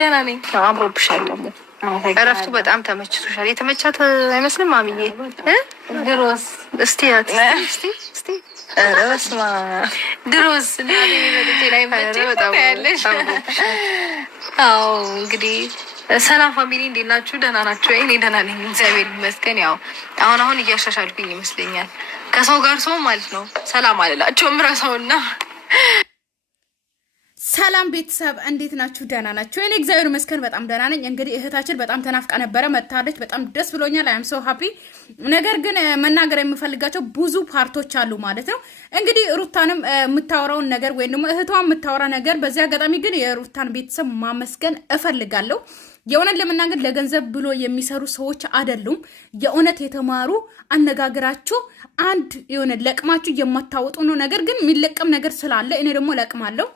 ደህና ነኝ። አምሮብሻል ደግሞ እረፍቱ በጣም ተመችቶሻል። የተመቻት አይመስልም ማሚዬ? ድሮስ እስቲ ኧረ በስመ አብ ድሮስ ላይ በጣም ያለሽ። አዎ እንግዲህ ሰላም ፋሚሊ፣ እንዴት ናችሁ? ደህና ናችሁ? እኔ ደህና ነኝ እግዚአብሔር ይመስገን። ያው አሁን እያሻሻልኩኝ ይመስለኛል። ከሰው ጋር ሰው ማለት ነው ሰላም አልላቸውም እራሳውና ሰላም ቤተሰብ እንዴት ናችሁ? ደህና ናችሁ? እኔ እግዚአብሔር ይመስገን በጣም ደህና ነኝ። እንግዲህ እህታችን በጣም ተናፍቃ ነበረ፣ መታለች። በጣም ደስ ብሎኛል። አይ አም ሶ ሃፒ። ነገር ግን መናገር የምፈልጋቸው ብዙ ፓርቶች አሉ ማለት ነው። እንግዲህ ሩታንም የምታወራውን ነገር ወይም ደግሞ እህቷን የምታወራ ነገር፣ በዚህ አጋጣሚ ግን የሩታን ቤተሰብ ማመስገን እፈልጋለሁ። የእውነት ለመናገር ለገንዘብ ብሎ የሚሰሩ ሰዎች አይደሉም። የእውነት የተማሩ አነጋገራችሁ አንድ የሆነ ለቅማችሁ የማታወጡ ነው። ነገር ግን የሚለቀም ነገር ስላለ እኔ ደግሞ ለቅማለሁ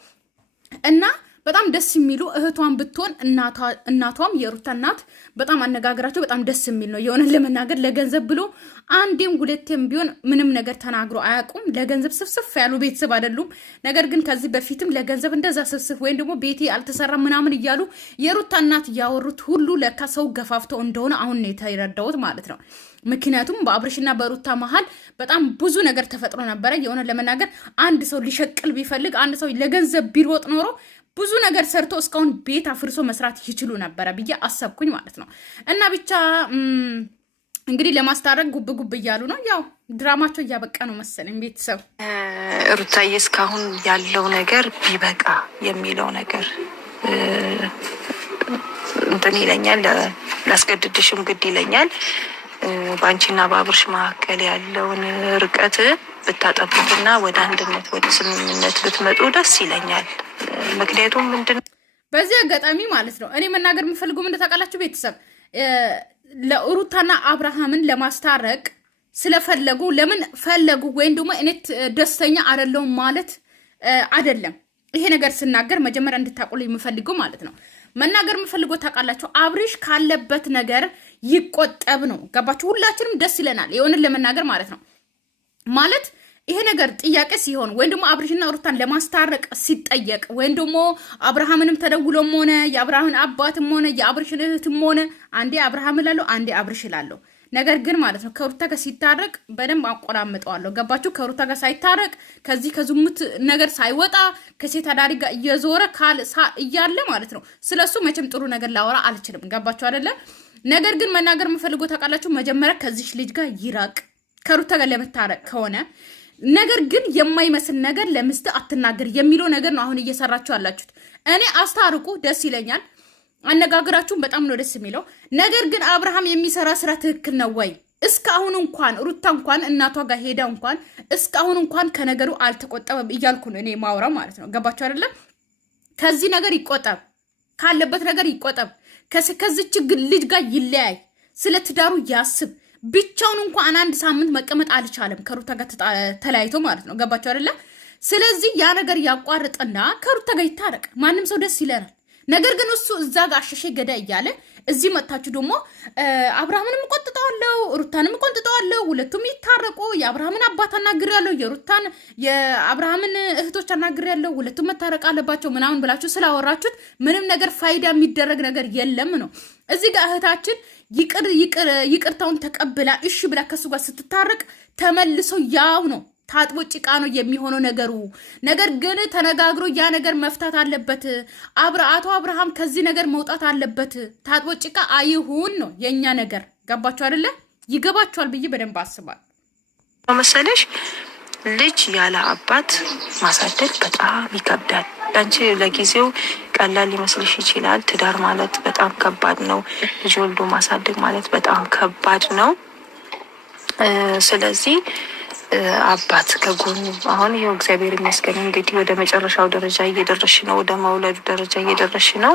እና በጣም ደስ የሚሉ እህቷን ብትሆን እናቷም የሩታ እናት በጣም አነጋገራቸው በጣም ደስ የሚል ነው። የሆነ ለመናገር ለገንዘብ ብሎ አንዴም ሁለቴም ቢሆን ምንም ነገር ተናግሮ አያውቁም። ለገንዘብ ስፍስፍ ያሉ ቤተሰብ አይደሉም። ነገር ግን ከዚህ በፊትም ለገንዘብ እንደዛ ስፍስፍ ወይም ደግሞ ቤቴ አልተሰራ ምናምን እያሉ የሩታ እናት ያወሩት ሁሉ ለካ ሰው ገፋፍተው እንደሆነ አሁን ነው የተረዳሁት ማለት ነው። ምክንያቱም በአብርሽና በሩታ መሀል በጣም ብዙ ነገር ተፈጥሮ ነበረ። የሆነ ለመናገር አንድ ሰው ሊሸቅል ቢፈልግ አንድ ሰው ለገንዘብ ቢሮጥ ኖሮ ብዙ ነገር ሰርቶ እስካሁን ቤት አፍርሶ መስራት ይችሉ ነበረ ብዬ አሰብኩኝ ማለት ነው። እና ብቻ እንግዲህ ለማስታረቅ ጉብ ጉብ እያሉ ነው። ያው ድራማቸው እያበቃ ነው መሰለኝ። ቤተሰብ ሩታዬ እስካሁን ያለው ነገር ቢበቃ የሚለው ነገር እንትን ይለኛል፣ ላስገድድሽም ግድ ይለኛል። በአንቺና በአብርሽ መካከል ያለውን ርቀት ብታጠቡትና ወደ አንድነት ወደ ስምምነት ብትመጡ ደስ ይለኛል። ምክንያቱም ምንድን በዚህ አጋጣሚ ማለት ነው እኔ መናገር የምፈልገው ምንድን ታውቃላችሁ ቤተሰብ፣ ለሩታና አብርሃምን ለማስታረቅ ስለፈለጉ ለምን ፈለጉ ወይም ደግሞ እኔ ደስተኛ አይደለሁም ማለት አይደለም። ይሄ ነገር ስናገር መጀመሪያ እንድታቆሉ የምፈልገው ማለት ነው መናገር የምፈልገው ታውቃላችሁ፣ አብርሽ ካለበት ነገር ይቆጠብ ነው። ገባችሁ? ሁላችንም ደስ ይለናል የሆነን ለመናገር ማለት ነው። ማለት ይሄ ነገር ጥያቄ ሲሆን ወይም ደግሞ አብርሽና ሩታን ለማስታረቅ ሲጠየቅ ወይም ደግሞ አብርሃምንም ተደውሎም ሆነ የአብርሃምን አባትም ሆነ የአብርሽን እህትም ሆነ አንዴ አብርሃም እላለሁ አንዴ አብርሽ እላለሁ። ነገር ግን ማለት ነው ከሩታ ጋር ሲታረቅ በደንብ አቆላምጠዋለሁ። ገባችሁ? ከሩታ ጋር ሳይታረቅ ከዚህ ከዝሙት ነገር ሳይወጣ ከሴት አዳሪ ጋር እየዞረ እያለ ማለት ነው ስለሱ መቼም ጥሩ ነገር ላወራ አልችልም። ገባችሁ አይደለ? ነገር ግን መናገር የምፈልገው ታውቃላችሁ፣ መጀመሪያ ከዚች ልጅ ጋር ይራቅ ከሩታ ጋር ለመታረቅ ከሆነ። ነገር ግን የማይመስል ነገር ለምስት አትናገር የሚለው ነገር ነው አሁን እየሰራችሁ ያላችሁት። እኔ አስታርቁ ደስ ይለኛል፣ አነጋገራችሁን በጣም ነው ደስ የሚለው። ነገር ግን አብርሃም የሚሰራ ስራ ትክክል ነው ወይ? እስካሁን እንኳን ሩታ እንኳን እናቷ ጋር ሄዳ እንኳን እስካሁን እንኳን ከነገሩ አልተቆጠበም እያልኩ ነው እኔ ማውራ ማለት ነው። ገባችሁ አይደለም? ከዚህ ነገር ይቆጠብ፣ ካለበት ነገር ይቆጠብ፣ ከዚች ልጅ ጋር ይለያይ፣ ስለ ትዳሩ ያስብ። ብቻውን እንኳን አንድ ሳምንት መቀመጥ አልቻለም ከሩታ ጋር ተለያይቶ ማለት ነው። ገባችሁ አይደለም? ስለዚህ ያ ነገር ያቋርጥና ከሩታ ጋር ይታረቅ፣ ማንም ሰው ደስ ይለናል። ነገር ግን እሱ እዛ ጋር አሸሼ ገዳ እያለ እዚህ መጥታችሁ ደግሞ አብርሃምንም ቆንጥጠዋለሁ ሩታንም ቆንጥጠዋለሁ፣ ሁለቱም ይታረቁ፣ የአብርሃምን አባት አናግሬያለሁ፣ የአብርሃምን እህቶች አናግሬያለሁ፣ ሁለቱም መታረቅ አለባቸው ምናምን ብላችሁ ስላወራችሁት ምንም ነገር ፋይዳ የሚደረግ ነገር የለም ነው። እዚህ ጋር እህታችን ይቅርታውን ተቀብላ እሺ ብላ ከሱ ጋር ስትታረቅ ተመልሶ ያው ነው ታጥቦ ጭቃ ነው የሚሆነው ነገሩ። ነገር ግን ተነጋግሮ ያ ነገር መፍታት አለበት። አቶ አብርሃም ከዚህ ነገር መውጣት አለበት። ታጥቦ ጭቃ አይሁን ነው የኛ ነገር። ገባችሁ አይደለ? ይገባችኋል ብዬ በደንብ አስባለሁ። መሰለሽ ልጅ ያለ አባት ማሳደግ በጣም ይከብዳል። አንቺ ለጊዜው ቀላል ሊመስልሽ ይችላል። ትዳር ማለት በጣም ከባድ ነው። ልጅ ወልዶ ማሳደግ ማለት በጣም ከባድ ነው። ስለዚህ አባት ከጎኑ አሁን ይኸው እግዚአብሔር ይመስገን እንግዲህ ወደ መጨረሻው ደረጃ እየደረሽ ነው፣ ወደ መውለዱ ደረጃ እየደረሽ ነው።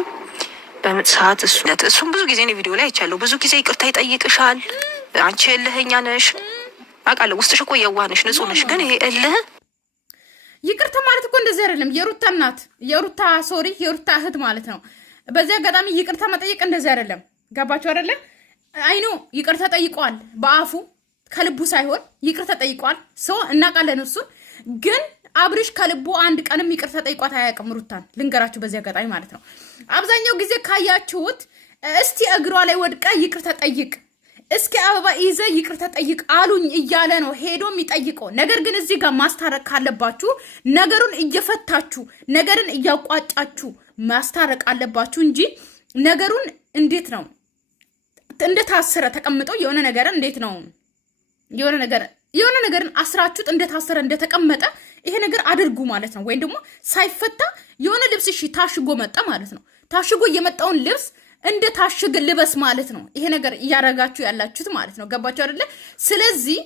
በምጥ ሰዓት እሱም ብዙ ጊዜ ነው ቪዲዮ ላይ አይቻለሁ። ብዙ ጊዜ ይቅርታ ይጠይቅሻል። አንቺ እልህኛ ነሽ አውቃለሁ፣ ውስጥሽ እኮ የዋህ ነሽ፣ ንጹህ ነሽ። ግን ይሄ እልህ ይቅርታ ማለት እኮ እንደዚህ አይደለም። የሩታ እናት የሩታ እህት ማለት ነው። በዚህ አጋጣሚ ይቅርታ መጠየቅ እንደዚህ አይደለም። ገባችሁ አይደለ? አይኖ ይቅርታ ጠይቀዋል በአፉ ከልቡ ሳይሆን ይቅርታ ጠይቋል። ሰው እናውቃለን። እሱን ግን አብርሽ ከልቡ አንድ ቀንም ይቅርታ ጠይቋት አያውቅም ሩታን። ልንገራችሁ በዚህ አጋጣሚ ማለት ነው። አብዛኛው ጊዜ ካያችሁት እስቲ እግሯ ላይ ወድቃ ይቅርታ ጠይቅ፣ እስኪ አበባ ይዘ ይቅርታ ጠይቅ አሉኝ እያለ ነው ሄዶ የሚጠይቀው። ነገር ግን እዚህ ጋር ማስታረቅ ካለባችሁ ነገሩን እየፈታችሁ ነገርን እያቋጫችሁ ማስታረቅ አለባችሁ እንጂ ነገሩን እንዴት ነው እንደታሰረ ተቀምጦ የሆነ ነገር እንዴት ነው የሆነ ነገርን አስራችሁት እንደታሰረ እንደተቀመጠ ይሄ ነገር አድርጉ ማለት ነው። ወይም ደግሞ ሳይፈታ የሆነ ልብስ እሺ ታሽጎ መጣ ማለት ነው። ታሽጎ የመጣውን ልብስ እንደ ታሽግ ልበስ ማለት ነው። ይሄ ነገር እያረጋችሁ ያላችሁት ማለት ነው። ገባችሁ አይደለ? ስለዚህ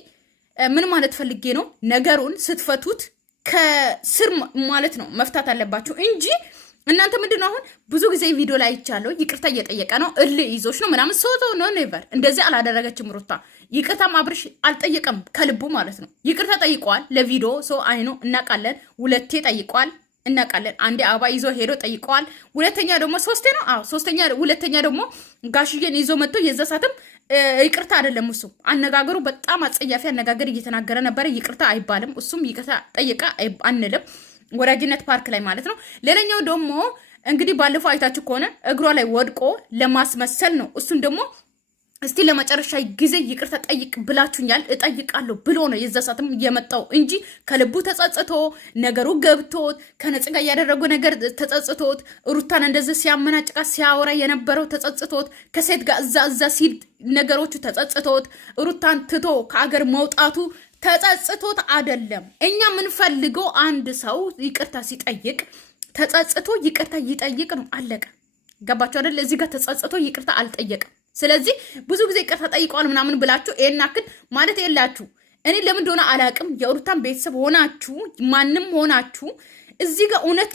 ምን ማለት ፈልጌ ነው፣ ነገሩን ስትፈቱት ከስር ማለት ነው መፍታት አለባችሁ እንጂ እናንተ ምንድነው አሁን ብዙ ጊዜ ቪዲዮ ላይ አይቻለሁ ይቅርታ እየጠየቀ ነው ይዞሽ ነው ምናምን ሶቶ ነው ኔቨር እንደዚህ አላደረገችም ሩታ። ይቅርታም አብርሽ አልጠየቀም ከልቡ ማለት ነው። ይቅርታ ጠይቋል ለቪዲዮ ሰው አይኖ እናቃለን። ሁለቴ ጠይቋል እናቃለን። አንዴ አበባ ይዞ ሄዶ ጠይቋል። ሁለተኛ ደግሞ ሶስቴ ነው ሁለተኛ ደግሞ ጋሽዬን ይዞ መጥቶ የዛ ሰዓትም ይቅርታ አይደለም እሱ አነጋገሩ በጣም አጸያፊ አነጋገር እየተናገረ ነበር። ይቅርታ አይባልም። እሱም ይቅርታ ጠይቃ አንልም ወዳጅነት ፓርክ ላይ ማለት ነው። ሌላኛው ደግሞ እንግዲህ ባለፈው አይታችሁ ከሆነ እግሯ ላይ ወድቆ ለማስመሰል ነው። እሱም ደግሞ እስቲ ለመጨረሻ ጊዜ ይቅርታ ጠይቅ ብላችሁኛል እጠይቃለሁ ብሎ ነው የዛ ሰዓትም የመጣው እንጂ ከልቡ ተጸጽቶ ነገሩ ገብቶት ከነጽ ጋር ያደረገው ነገር ተጸጽቶት ሩታን እንደዚህ ሲያመናጭቃ ሲያወራ የነበረው ተጸጽቶት ከሴት ጋር እዛ ሲል ነገሮቹ ተጸጽቶት ሩታን ትቶ ከአገር መውጣቱ ተጸጽቶት አይደለም። እኛ የምንፈልገው አንድ ሰው ይቅርታ ሲጠይቅ ተጸጽቶ ይቅርታ ይጠይቅ ነው። አለቀ። ገባችሁ አይደል? እዚህ ጋር ተጸጽቶ ይቅርታ አልጠየቅም። ስለዚህ ብዙ ጊዜ ይቅርታ ጠይቀዋል ምናምን ብላችሁ ኤናክል ማለት የላችሁ። እኔ ለምን እንደሆነ አላቅም። የሩታን ቤተሰብ ሆናችሁ ማንም ሆናችሁ እዚህ ጋር እውነት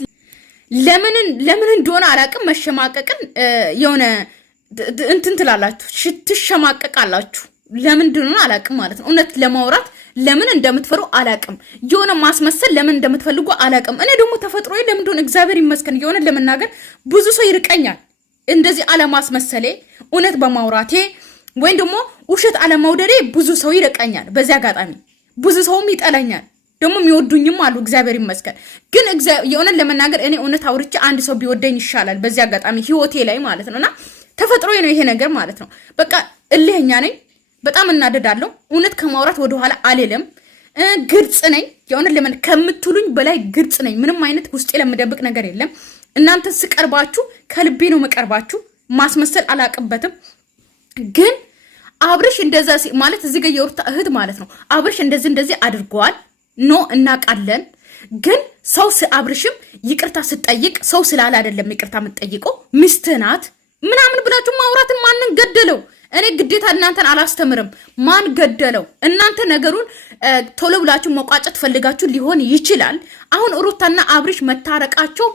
ለምን እንደሆነ አላቅም። መሸማቀቅን የሆነ እንትን ትላላችሁ፣ ትሸማቀቃላችሁ። ለምን እንደሆነ አላቅም ማለት ነው። እውነት ለማውራት ለምን እንደምትፈሩ አላቅም። የሆነ ማስመሰል ለምን እንደምትፈልጉ አላቅም። እኔ ደግሞ ተፈጥሮዬ ለምን እንደሆነ እግዚአብሔር ይመስገን የሆነ ለመናገር ብዙ ሰው ይርቀኛል። እንደዚህ አለማስመሰሌ እውነት በማውራቴ ወይም ደግሞ ውሸት አለመውደዴ ብዙ ሰው ይርቀኛል። በዚህ አጋጣሚ ብዙ ሰውም ይጠላኛል። ደግሞ የሚወዱኝም አሉ እግዚአብሔር ይመስገን። ግን የሆነ ለመናገር እኔ እውነት አውርቼ አንድ ሰው ቢወደኝ ይሻላል በዚህ አጋጣሚ ህይወቴ ላይ ማለት ነውና ተፈጥሮዬ ነው ይሄ ነገር ማለት ነው። በቃ እልህኛ ነኝ። በጣም እናደዳለሁ። እውነት ከማውራት ወደኋላ አልልም። ግልጽ ነኝ። የሆነ ለምን ከምትሉኝ በላይ ግልጽ ነኝ። ምንም አይነት ውስጤ ለምደብቅ ነገር የለም። እናንተ ስቀርባችሁ ከልቤ ነው መቀርባችሁ። ማስመሰል አላቅበትም። ግን አብርሽ እንደዛ ማለት እዚህ ጋር የሩታ እህት ማለት ነው አብርሽ እንደዚህ አድርጓል ኖ እናቃለን። ግን ሰው አብርሽም ይቅርታ ስጠይቅ ሰው ስላለ አይደለም ይቅርታ የምትጠይቀው ሚስትህ ናት ምናምን ብላችሁ ማውራትን ማንን ገደለው? እኔ ግዴታ እናንተን አላስተምርም። ማን ገደለው? እናንተ ነገሩን ቶሎ ብላችሁ መቋጨት ፈልጋችሁ ሊሆን ይችላል። አሁን ሩታና አብርሽ መታረቃቸው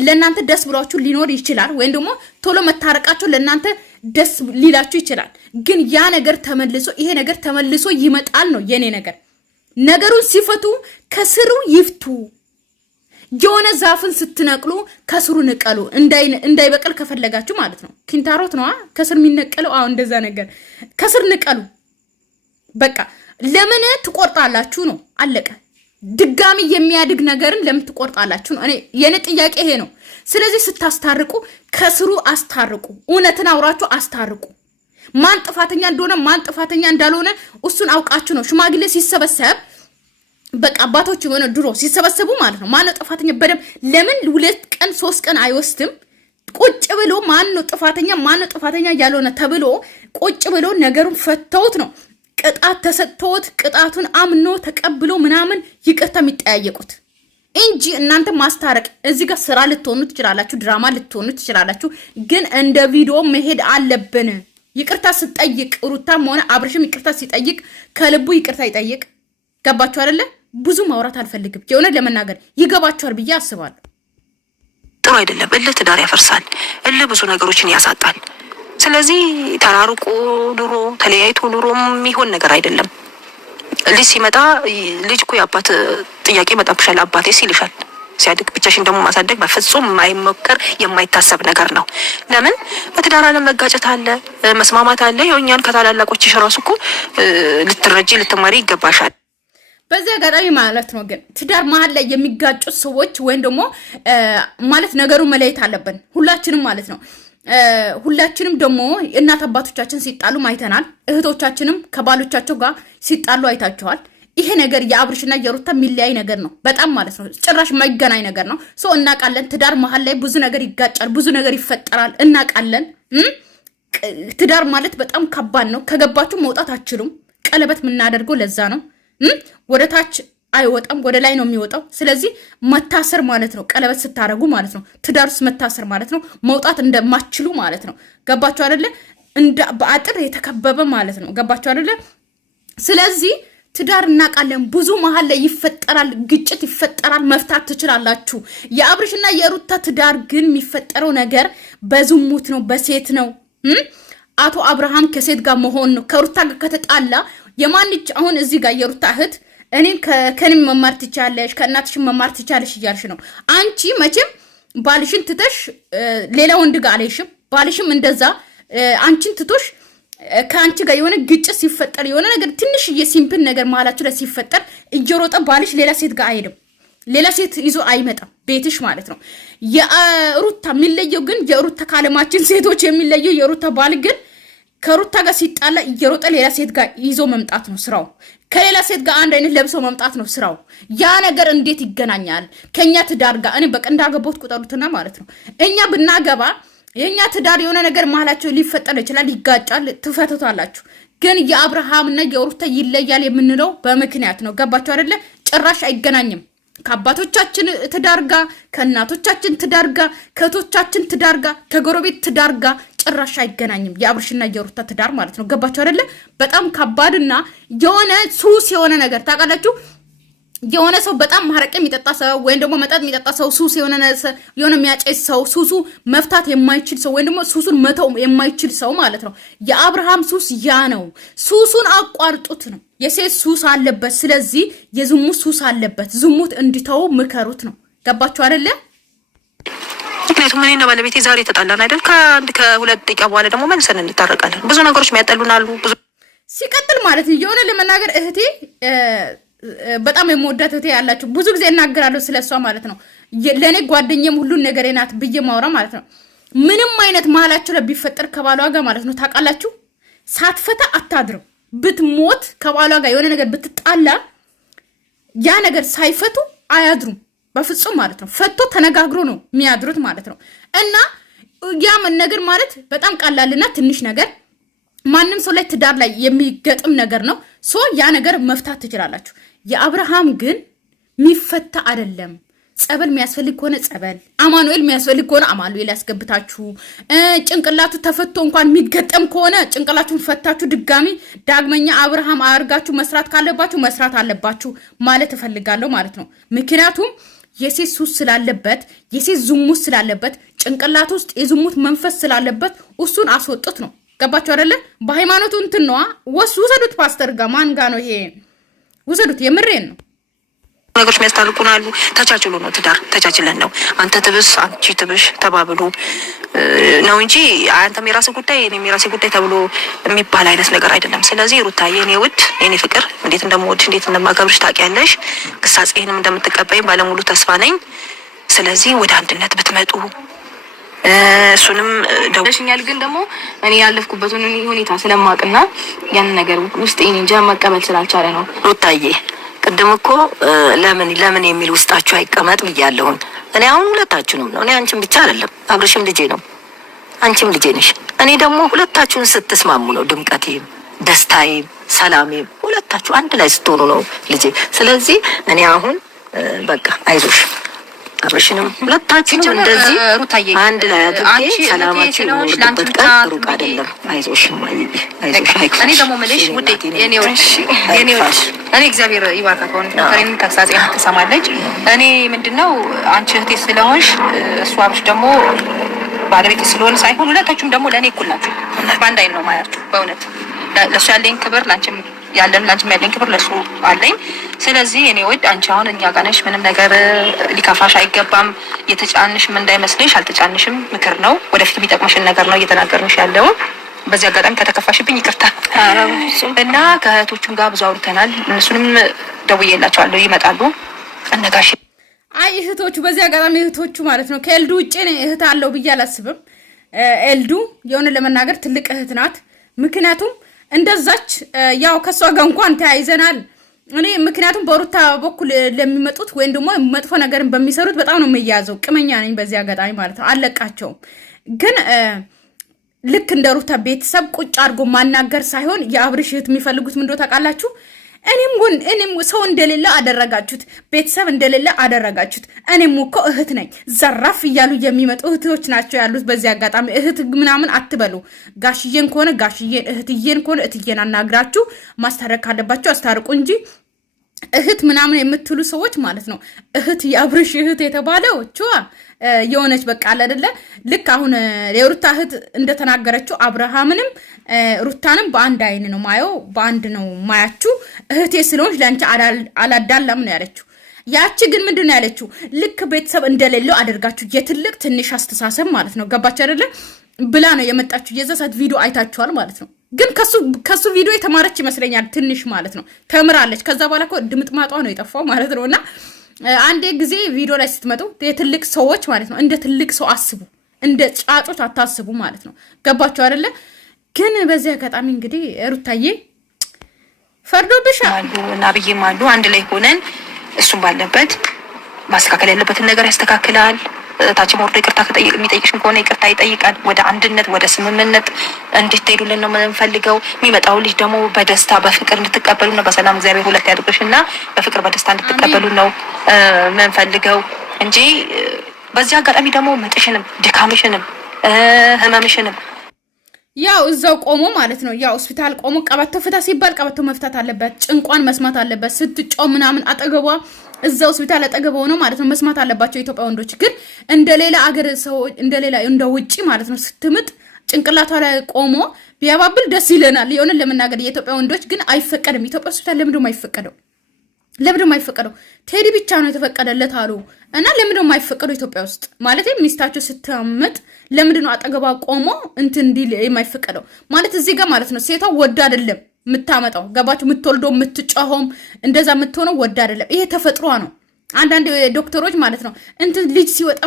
ለእናንተ ደስ ብሏችሁ ሊኖር ይችላል። ወይም ደግሞ ቶሎ መታረቃቸው ለእናንተ ደስ ሊላችሁ ይችላል። ግን ያ ነገር ተመልሶ ይሄ ነገር ተመልሶ ይመጣል ነው የኔ ነገር። ነገሩን ሲፈቱ ከስሩ ይፍቱ። የሆነ ዛፍን ስትነቅሉ ከስሩ ንቀሉ። እንዳይበቅል ከፈለጋችሁ ማለት ነው። ኪንታሮት ነዋ ከስር የሚነቀለው። አሁን እንደዛ ነገር ከስር ንቀሉ። በቃ ለምን ትቆርጣላችሁ ነው አለቀ። ድጋሚ የሚያድግ ነገርን ለምን ትቆርጣላችሁ ነው። እኔ የኔ ጥያቄ ይሄ ነው። ስለዚህ ስታስታርቁ ከስሩ አስታርቁ። እውነትን አውራችሁ አስታርቁ። ማን ጥፋተኛ እንደሆነ ማን ጥፋተኛ እንዳልሆነ እሱን አውቃችሁ ነው። ሽማግሌ ሲሰበሰብ በቃ አባቶች የሆነ ድሮ ሲሰበሰቡ ማለት ነው ማነው ጥፋተኛ በደም ለምን 2 ቀን 3 ቀን አይወስድም? ቁጭ ብሎ ማነው ጥፋተኛ ያልሆነ ተብሎ ቁጭ ብሎ ነገሩን ፈተውት ነው ቅጣት ተሰጥቶት ቅጣቱን አምኖ ተቀብሎ ምናምን ይቅርታ የሚጠያየቁት እንጂ እናንተ ማስታረቅ እዚህ ጋር ስራ ልትሆኑ ትችላላችሁ፣ ድራማ ልትሆኑ ትችላላችሁ። ግን እንደ ቪዲዮ መሄድ አለብን። ይቅርታ ስጠይቅ ሩታም ሆነ አብርሽም ይቅርታ ሲጠይቅ ከልቡ ይቅርታ ይጠይቅ። ገባችሁ አይደለ? ብዙ ማውራት አልፈልግም። የሆነ ለመናገር ይገባችኋል ብዬ አስባለሁ። ጥሩ አይደለም። እልህ ትዳር ያፈርሳል። እልህ ብዙ ነገሮችን ያሳጣል። ስለዚህ ተራርቆ ኑሮ ተለያይቶ ኑሮ የሚሆን ነገር አይደለም። ልጅ ሲመጣ ልጅ እኮ የአባት ጥያቄ መጣብሻል አባቴ ሲልሻል። ሲያድግ ብቻሽን ደግሞ ማሳደግ በፍጹም የማይሞከር የማይታሰብ ነገር ነው። ለምን በትዳር ዓለም መጋጨት አለ፣ መስማማት አለ። የኛን ከታላላቆችሽ ራሱ እኮ ልትረጂ ልትማሪ ይገባሻል። በዚህ አጋጣሚ ማለት ነው ግን ትዳር መሀል ላይ የሚጋጩት ሰዎች ወይም ደግሞ ማለት ነገሩ መለየት አለብን ሁላችንም ማለት ነው። ሁላችንም ደግሞ እናት አባቶቻችን ሲጣሉ አይተናል። እህቶቻችንም ከባሎቻቸው ጋር ሲጣሉ አይታቸዋል። ይሄ ነገር የአብርሽና የሩታ የሚለያይ ነገር ነው በጣም ማለት ነው። ጭራሽ የማይገናኝ ነገር ነው። እናውቃለን። ትዳር መሀል ላይ ብዙ ነገር ይጋጫል፣ ብዙ ነገር ይፈጠራል። እናውቃለን። ትዳር ማለት በጣም ከባድ ነው። ከገባችሁ መውጣት አትችሉም። ቀለበት የምናደርገው ለዛ ነው። ወደ ታች አይወጣም፣ ወደ ላይ ነው የሚወጣው። ስለዚህ መታሰር ማለት ነው ቀለበት ስታረጉ ማለት ነው። ትዳር ውስጥ መታሰር ማለት ነው መውጣት እንደማትችሉ ማለት ነው። ገባችሁ አይደለ? በአጥር የተከበበ ማለት ነው። ገባችሁ አይደለ? ስለዚህ ትዳር እናውቃለን። ብዙ መሀል ላይ ይፈጠራል፣ ግጭት ይፈጠራል። መፍታት ትችላላችሁ። የአብርሽና የሩታ ትዳር ግን የሚፈጠረው ነገር በዝሙት ነው፣ በሴት ነው። አቶ አብርሃም ከሴት ጋር መሆን ነው። ከሩታ ጋር ከተጣላ የማንች አሁን እዚህ ጋር የሩታ እህት እኔን ከኔም መማር ትቻለሽ፣ ከእናትሽን መማር ትቻለሽ እያልሽ ነው። አንቺ መቼም ባልሽን ትተሽ ሌላ ወንድ ጋር አልሄድሽም። ባልሽም እንደዛ አንቺን ትቶሽ ከአንቺ ጋር የሆነ ግጭት ሲፈጠር የሆነ ነገር ትንሽዬ ሲምፕል ነገር መሀላችሁ ላይ ሲፈጠር እየሮጠ ባልሽ ሌላ ሴት ጋር አይሄድም። ሌላ ሴት ይዞ አይመጣም ቤትሽ ማለት ነው። የሩታ የሚለየው ግን የሩታ ከዓለማችን ሴቶች የሚለየው የሩታ ባል ግን ከሩታ ጋር ሲጣላ እየሮጠ ሌላ ሴት ጋር ይዞ መምጣት ነው ስራው። ከሌላ ሴት ጋር አንድ አይነት ለብሶ መምጣት ነው ስራው። ያ ነገር እንዴት ይገናኛል ከኛ ትዳር ጋር? እኔ በቃ እንዳገባሁት ቁጠሩትና ማለት ነው። እኛ ብናገባ የኛ ትዳር የሆነ ነገር መሀላቸው ሊፈጠር ይችላል፣ ይጋጫል፣ ትፈተታላችሁ። ግን የአብርሃምና የሩታ ይለያል የምንለው በምክንያት ነው። ገባችሁ አይደለ? ጭራሽ አይገናኝም። ከአባቶቻችን ትዳር ጋር፣ ከእናቶቻችን ትዳር ጋር፣ ከእህቶቻችን ትዳር ጋር፣ ከጎረቤት ትዳር ጋር ጭራሽ አይገናኝም። የአብርሽና የሩታ ትዳር ማለት ነው። ገባችሁ አይደለ? በጣም ከባድና የሆነ ሱስ የሆነ ነገር ታውቃላችሁ። የሆነ ሰው በጣም ማረቅ የሚጠጣ ሰው ወይም ደግሞ መጠጥ የሚጠጣ ሰው ሱስ የሆነ የሚያጨስ ሰው ሱሱ መፍታት የማይችል ሰው ወይም ደግሞ ሱሱን መተው የማይችል ሰው ማለት ነው። የአብርሃም ሱስ ያ ነው። ሱሱን አቋርጡት ነው። የሴት ሱስ አለበት። ስለዚህ የዝሙት ሱስ አለበት። ዝሙት እንዲተው ምከሩት ነው። ገባችሁ አይደለ? ምክንያቱም እኔና ባለቤቴ ዛሬ ተጣላን አይደል? ከሁለት ደቂቃ በኋላ ደግሞ መልሰን እንታረቃለን። ብዙ ነገሮች የሚያጠሉን አሉ። ብዙ ሲቀጥል ማለት ነው የሆነ ለመናገር እህቴ በጣም የምወዳት እህቴ ያላችሁ ብዙ ጊዜ እናገራለሁ ስለሷ ማለት ነው። ለኔ ጓደኛም ሁሉን ነገር ናት ብዬ ማውራ ማለት ነው። ምንም አይነት መሀላችሁ ላይ ቢፈጠር ከባሏ ጋር ማለት ነው ታውቃላችሁ፣ ሳትፈታ አታድርም። ብትሞት ከባሏ ጋር የሆነ ነገር ብትጣላ ያ ነገር ሳይፈቱ አያድሩም በፍጹም ማለት ነው። ፈቶ ተነጋግሮ ነው የሚያድሩት ማለት ነው። እና ያ ነገር ማለት በጣም ቀላልና ትንሽ ነገር ማንም ሰው ላይ ትዳር ላይ የሚገጥም ነገር ነው። ያ ነገር መፍታት ትችላላችሁ። የአብርሃም ግን የሚፈታ አይደለም። ጸበል የሚያስፈልግ ከሆነ ጸበል፣ አማኑኤል የሚያስፈልግ ከሆነ አማኑኤል ያስገብታችሁ፣ ጭንቅላቱ ተፈቶ እንኳን የሚገጠም ከሆነ ጭንቅላቱን ፈታችሁ ድጋሚ ዳግመኛ አብርሃም አርጋችሁ መስራት ካለባችሁ መስራት አለባችሁ ማለት እፈልጋለሁ ማለት ነው። ምክንያቱም የሴት ሱስ ስላለበት፣ የሴት ዝሙት ስላለበት፣ ጭንቅላቱ ውስጥ የዝሙት መንፈስ ስላለበት እሱን አስወጡት ነው። ገባችሁ አይደለ? በሃይማኖቱ እንትን ነዋ። ውሰዱት ፓስተር ጋር ማን ጋር ነው ይሄ? ውሰዱት። የምሬን ነው። ነገሮች የሚያስታርቁን አሉ። ተቻችሎ ነው ትዳር፣ ተቻችለን ነው። አንተ ትብስ አንቺ ትብሽ ተባብሎ ነው እንጂ አንተም የራስህ ጉዳይ እኔም የራሴ ጉዳይ ተብሎ የሚባል አይነት ነገር አይደለም። ስለዚህ ሩታዬ፣ የኔ ውድ፣ የኔ ፍቅር፣ እንዴት እንደምወድሽ እንዴት እንደማከብርሽ ታውቂያለሽ። ግሳጼንም እንደምትቀበይኝ ባለሙሉ ተስፋ ነኝ። ስለዚህ ወደ አንድነት ብትመጡ እሱንም ደውሽኛል። ግን ደግሞ እኔ ያለፍኩበትን ሁኔታ ስለማቅና ያንን ነገር ውስጥ እንጃ መቀበል ስላልቻለ ነው። ሩታዬ ቅድም እኮ ለምን የሚል ውስጣችሁ አይቀመጥ ብያለሁኝ። እኔ አሁን ሁለታችሁንም ነው። እኔ አንቺም ብቻ አይደለም፣ አብርሽም ልጄ ነው፣ አንቺም ልጄ ነሽ። እኔ ደግሞ ሁለታችሁን ስትስማሙ ነው ድምቀቴም፣ ደስታዬም፣ ሰላሜም ሁለታችሁ አንድ ላይ ስትሆኑ ነው ልጄ። ስለዚህ እኔ አሁን በቃ አይዞሽ አብርሽንም ሁለታችሁንም እንደዚህ አንድ ላይ አድርጌ ሰላማችሁ ለአንቺ ሩቅ አይደለም። አይዞሽ ማይ አይዞሽ። እኔ ደግሞ መልሽ ውዴ የኔ እኔ እግዚአብሔር ይባርካት ሆነ ከሬን ተሳጽ ተሰማለች። እኔ ምንድነው አንቺ እህቴ ስለሆንሽ እሱ አብርሽ ደግሞ ባለቤት ስለሆነ ሳይሆን ሁለታችሁም ደግሞ ለኔ እኩል ናችሁ። ባንድ አይን ነው ማያችሁ በእውነት ለሱ ያለኝ ክብር ላንቺም ያለኝ ክብር ለሱ አለኝ። ስለዚህ እኔ ወድ አንቺ አሁን እኛ ጋር ነሽ፣ ምንም ነገር ሊከፋሽ አይገባም። የተጫንሽም እንዳይመስልሽ፣ አልተጫንሽም። ምክር ነው፣ ወደፊት የሚጠቅምሽን ነገር ነው እየተናገርንሽ ያለው። በዚህ አጋጣሚ ከተከፋሽብኝ ይቅርታ። እና ከእህቶቹም ጋር ብዙ አውርተናል። እነሱንም ደውዬላቸዋለሁ ይመጣሉ። እነጋሽ አይ እህቶቹ በዚህ አጋጣሚ እህቶቹ ማለት ነው ከኤልዱ ውጭ እህት አለው ብዬ አላስብም። ኤልዱ የሆነ ለመናገር ትልቅ እህት ናት። ምክንያቱም እንደዛች ያው ከሷ ጋር እንኳን ተያይዘናል። እኔ ምክንያቱም በሩታ በኩል ለሚመጡት ወይም ደግሞ መጥፎ ነገርን በሚሰሩት በጣም ነው የሚያዘው። ቅመኛ ነኝ በዚህ አጋጣሚ ማለት ነው። አለቃቸውም ግን ልክ እንደ ሩታ ቤተሰብ ቁጭ አድርጎ ማናገር ሳይሆን የአብርሽ እህት የሚፈልጉት ምንድነው ታውቃላችሁ? እኔም ሰው እንደሌለ አደረጋችሁት፣ ቤተሰብ እንደሌለ አደረጋችሁት። እኔም እኮ እህት ነኝ ዘራፍ እያሉ የሚመጡ እህቶች ናቸው ያሉት። በዚህ አጋጣሚ እህት ምናምን አትበሉ። ጋሽዬን ከሆነ ጋሽዬን፣ እህትዬን ከሆነ እህትዬን አናግራችሁ ማስታረቅ ካለባችሁ አስታርቁ እንጂ እህት ምናምን የምትሉ ሰዎች ማለት ነው። እህት የአብርሽ እህት የተባለው ቹዋ የሆነች በቃ አለ አይደለ? ልክ አሁን የሩታ እህት እንደተናገረችው አብርሃምንም ሩታንም በአንድ አይን ነው ማየው፣ በአንድ ነው ማያችሁ። እህቴ ስለሆንሽ ለአንቺ አላዳላም ነው ያለችው። ያቺ ግን ምንድን ነው ያለችው? ልክ ቤተሰብ እንደሌለው አደርጋችሁ የትልቅ ትንሽ አስተሳሰብ ማለት ነው። ገባችሁ አይደለ? ብላ ነው የመጣችሁ። የዛ ሰዓት ቪዲዮ አይታችኋል ማለት ነው። ግን ከሱ ቪዲዮ የተማረች ይመስለኛል ትንሽ ማለት ነው። ተምራለች። ከዛ በኋላ እኮ ድምጥማጧ ነው የጠፋው ማለት ነው። እና አንዴ ጊዜ ቪዲዮ ላይ ስትመጡ የትልቅ ሰዎች ማለት ነው እንደ ትልቅ ሰው አስቡ፣ እንደ ጫጮች አታስቡ ማለት ነው። ገባችሁ አይደለ? ግን በዚህ አጋጣሚ እንግዲህ ሩታዬ ፈርዶብሻል እና ብዬም አሉ አንድ ላይ ሆነን እሱም ባለበት ማስተካከል ያለበትን ነገር ያስተካክላል። ታች ወርዶ ይቅርታ የሚጠይቅሽም ከሆነ ይቅርታ ይጠይቃል። ወደ አንድነት ወደ ስምምነት እንድትሄዱልን ነው የምንፈልገው። የሚመጣው ልጅ ደግሞ በደስታ በፍቅር እንድትቀበሉ ነው። በሰላም እግዚአብሔር ሁለት ያድርግሽና በፍቅር በደስታ እንድትቀበሉ ነው የምንፈልገው እንጂ በዚህ አጋጣሚ ደግሞ ምጥሽንም ድካምሽንም ህመምሽንም ያው እዛው ቆሞ ማለት ነው። ያው ሆስፒታል ቆሞ ቀበቶ ፍታ ሲባል ቀበቶ መፍታት አለበት። ጭንቋን መስማት አለበት። ስትጮህ ምናምን አጠገቧ እዛው ሆስፒታል አጠገቧ ነው ማለት ነው መስማት አለባቸው። የኢትዮጵያ ወንዶች ግን እንደሌላ አገር ሰዎች እንደሌላ እንደ ውጪ ማለት ነው ስትምጥ ጭንቅላቷ ላይ ቆሞ ቢያባብል ደስ ይለናል። የሆነ ለመናገር የኢትዮጵያ ወንዶች ግን አይፈቀድም። ኢትዮጵያ ሆስፒታል ለምንድነው አይፈቀደው? ለምንድነው አይፈቀደው? ቴዲ ብቻ ነው የተፈቀደለት አሉ እና ለምንድነው የማይፈቀደው ኢትዮጵያ ውስጥ ማለት ሚስታቸው ስትምጥ ለምንድነው አጠገቧ ቆሞ እንትን እንዲል የማይፈቀደው? ማለት እዚህ ጋር ማለት ነው ሴቷ ወዳ አይደለም የምታመጣው ገባችሁ? የምትወልደው የምትጮኸውም እንደዛ የምትሆነው ወዳ አይደለም። ይሄ ተፈጥሯ ነው። አንዳንድ ዶክተሮች ማለት ነው እንትን ልጅ ሲወጣ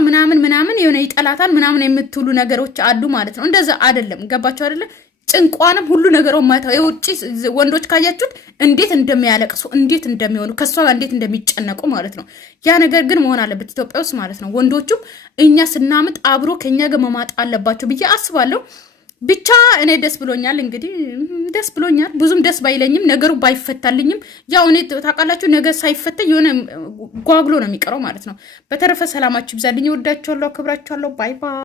ምናምን የሆነ ይጠላታል ምናምን የምትሉ ነገሮች አሉ ማለት ነው። እንደዛ አይደለም። ገባችሁ አይደለም? ጭንቋንም ሁሉ ነገሩ ማታ የውጪ ወንዶች ካያችሁት እንዴት እንደሚያለቅሱ እንዴት እንደሚሆኑ ከሷ እንዴት እንደሚጨነቁ ማለት ነው። ያ ነገር ግን መሆን አለበት ኢትዮጵያ ውስጥ ማለት ነው። ወንዶቹም እኛ ስናምጥ አብሮ ከኛ ጋር መማጥ አለባቸው ብዬ አስባለሁ። ብቻ እኔ ደስ ብሎኛል። እንግዲህ ደስ ብሎኛል። ብዙም ደስ ባይለኝም ነገሩ ባይፈታልኝም ያው እኔ ታውቃላችሁ ነገር ሳይፈታ የሆነ ጓግሎ ነው የሚቀረው ማለት ነው። በተረፈ ሰላማችሁ ይብዛልኝ። ወዳችኋለሁ፣ አክብራችኋለሁ። ባይ ባይ።